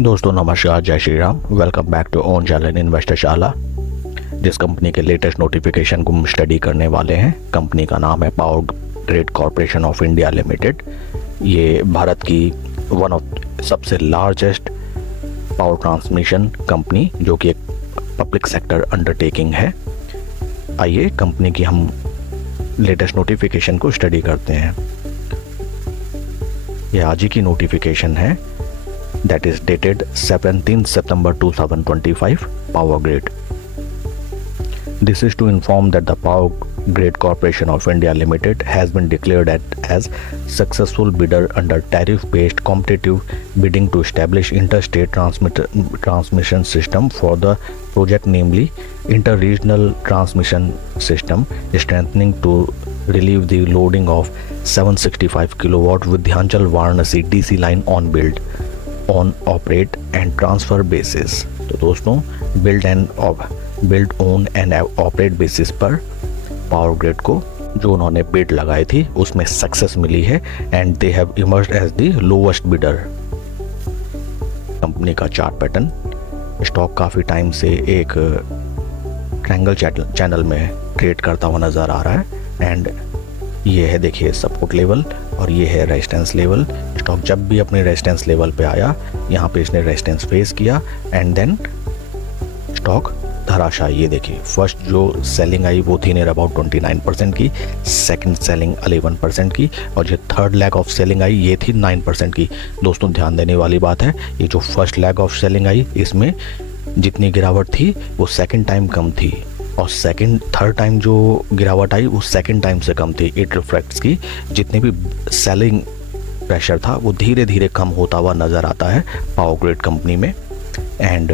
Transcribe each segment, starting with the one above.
दोस्तों नमस्कार, जय Shri Ram. Welcome back to own channel investor Shala. जिस कंपनी के लेटेस्ट नोटिफिकेशन को हम स्टडी करने वाले हैं, कंपनी का नाम है power grid corporation of India limited. ये भारत की वन ऑफ सबसे लार्जेस्ट पावर ट्रांसमिशन कंपनी जो कि एक पब्लिक सेक्टर अंडरटेकिंग है। आइए कंपनी की हम लेटेस्ट नोटिफिकेशन को स्टडी करते हैं। ये आज ही की नोटिफिकेशन है, that is dated 17 September 2025, Power Grid. This is to inform that the Power Grid Corporation of India Limited has been declared as successful bidder under tariff-based competitive bidding to establish interstate transmission system for the project, namely Inter-Regional Transmission System, strengthening to relieve the loading of 765 kilowatt Vidhyanchal Varanasi DC line on build, on operate and transfer basis. तो दोस्तों build on and operate basis पर power grid को जो उन्होंने bid लगाई थी उसमें success मिली है and they have emerged as the lowest bidder. Company का चार्ट पैटर्न, स्टॉक काफ़ी टाइम से एक ट्रायंगल चैनल में ट्रेड करता हुआ नज़र आ रहा है एंड ये है देखिए सपोर्ट लेवल और ये है रेजिस्टेंस लेवल। स्टॉक जब भी अपने रेजिस्टेंस लेवल पे आया, यहाँ पे इसने रेजिस्टेंस फेस किया एंड देन स्टॉक धराशायी। ये देखिए फर्स्ट जो सेलिंग आई वो थी नियर अबाउट 29% की, सेकंड सेलिंग 11% की और जो थर्ड लेग ऑफ सेलिंग आई ये थी 9% की। दोस्तों ध्यान देने वाली बात है, ये जो फर्स्ट लेग ऑफ सेलिंग आई इसमें जितनी गिरावट थी वो सेकेंड टाइम कम थी और थर्ड टाइम जो गिरावट आई वो सेकंड टाइम से कम थी। इट रिफ्लेक्ट्स की जितने भी सेलिंग प्रेशर था वो धीरे धीरे कम होता हुआ नज़र आता है पावर ग्रिड कंपनी में। एंड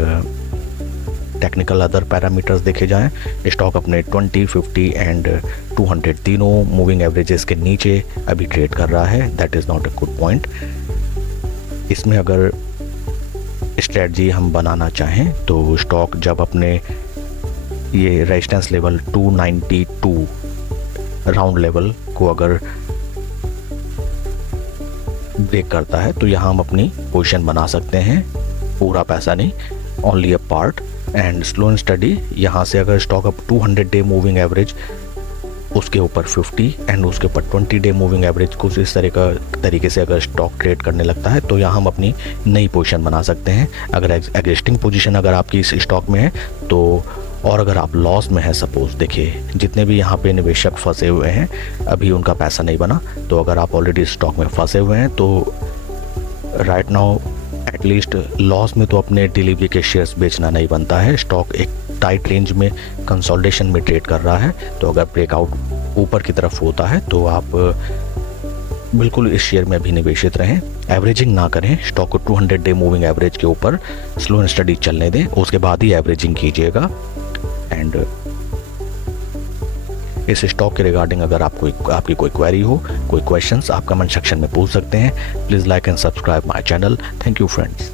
टेक्निकल अदर पैरामीटर्स देखे जाएं, स्टॉक अपने 20, 50 एंड 200 तीनों मूविंग एवरेजेस के नीचे अभी ट्रेड कर रहा है। That is not a good point. इसमें अगर स्ट्रेटजी हम बनाना चाहें तो स्टॉक जब अपने ये रेजिस्टेंस लेवल 292 राउंड लेवल को अगर ब्रेक करता है तो यहाँ हम अपनी पोजीशन बना सकते हैं, पूरा पैसा नहीं, only a part. And slow and study, यहाँ से अगर स्टॉक अब 200 डे मूविंग एवरेज उसके ऊपर 50 एंड उसके ऊपर 20 डे मूविंग एवरेज कुछ इस तरीके से अगर स्टॉक ट्रेड करने लगता है तो यहाँ हम अपनी नई पोजीशन बना सकते हैं। अगर एग्जिस्टिंग पोजीशन अगर आपकी इस स्टॉक में है तो, और अगर आप लॉस में हैं, सपोज देखिए जितने भी यहाँ पे निवेशक फंसे हुए हैं अभी उनका पैसा नहीं बना, तो अगर आप ऑलरेडी स्टॉक में फंसे हुए हैं तो राइट नाउ एटलीस्ट लॉस में तो अपने डिलीवरी के शेयर्स बेचना नहीं बनता है। स्टॉक एक टाइट रेंज में कंसोलिडेशन में ट्रेड कर रहा है, तो अगर ब्रेकआउट ऊपर की तरफ होता है तो आप बिल्कुल इस शेयर में भी निवेशित रहें। एवरेजिंग ना करें, स्टॉक को 200 डे मूविंग एवरेज के ऊपर स्लो एंड स्टडी चलने दें, उसके बाद ही एवरेजिंग कीजिएगा। एंड इस स्टॉक के रिगार्डिंग अगर आपकी कोई क्वेरी हो, कोई क्वेश्चंस, आप कमेंट सेक्शन में पूछ सकते हैं। Please like and subscribe my channel. Thank you friends.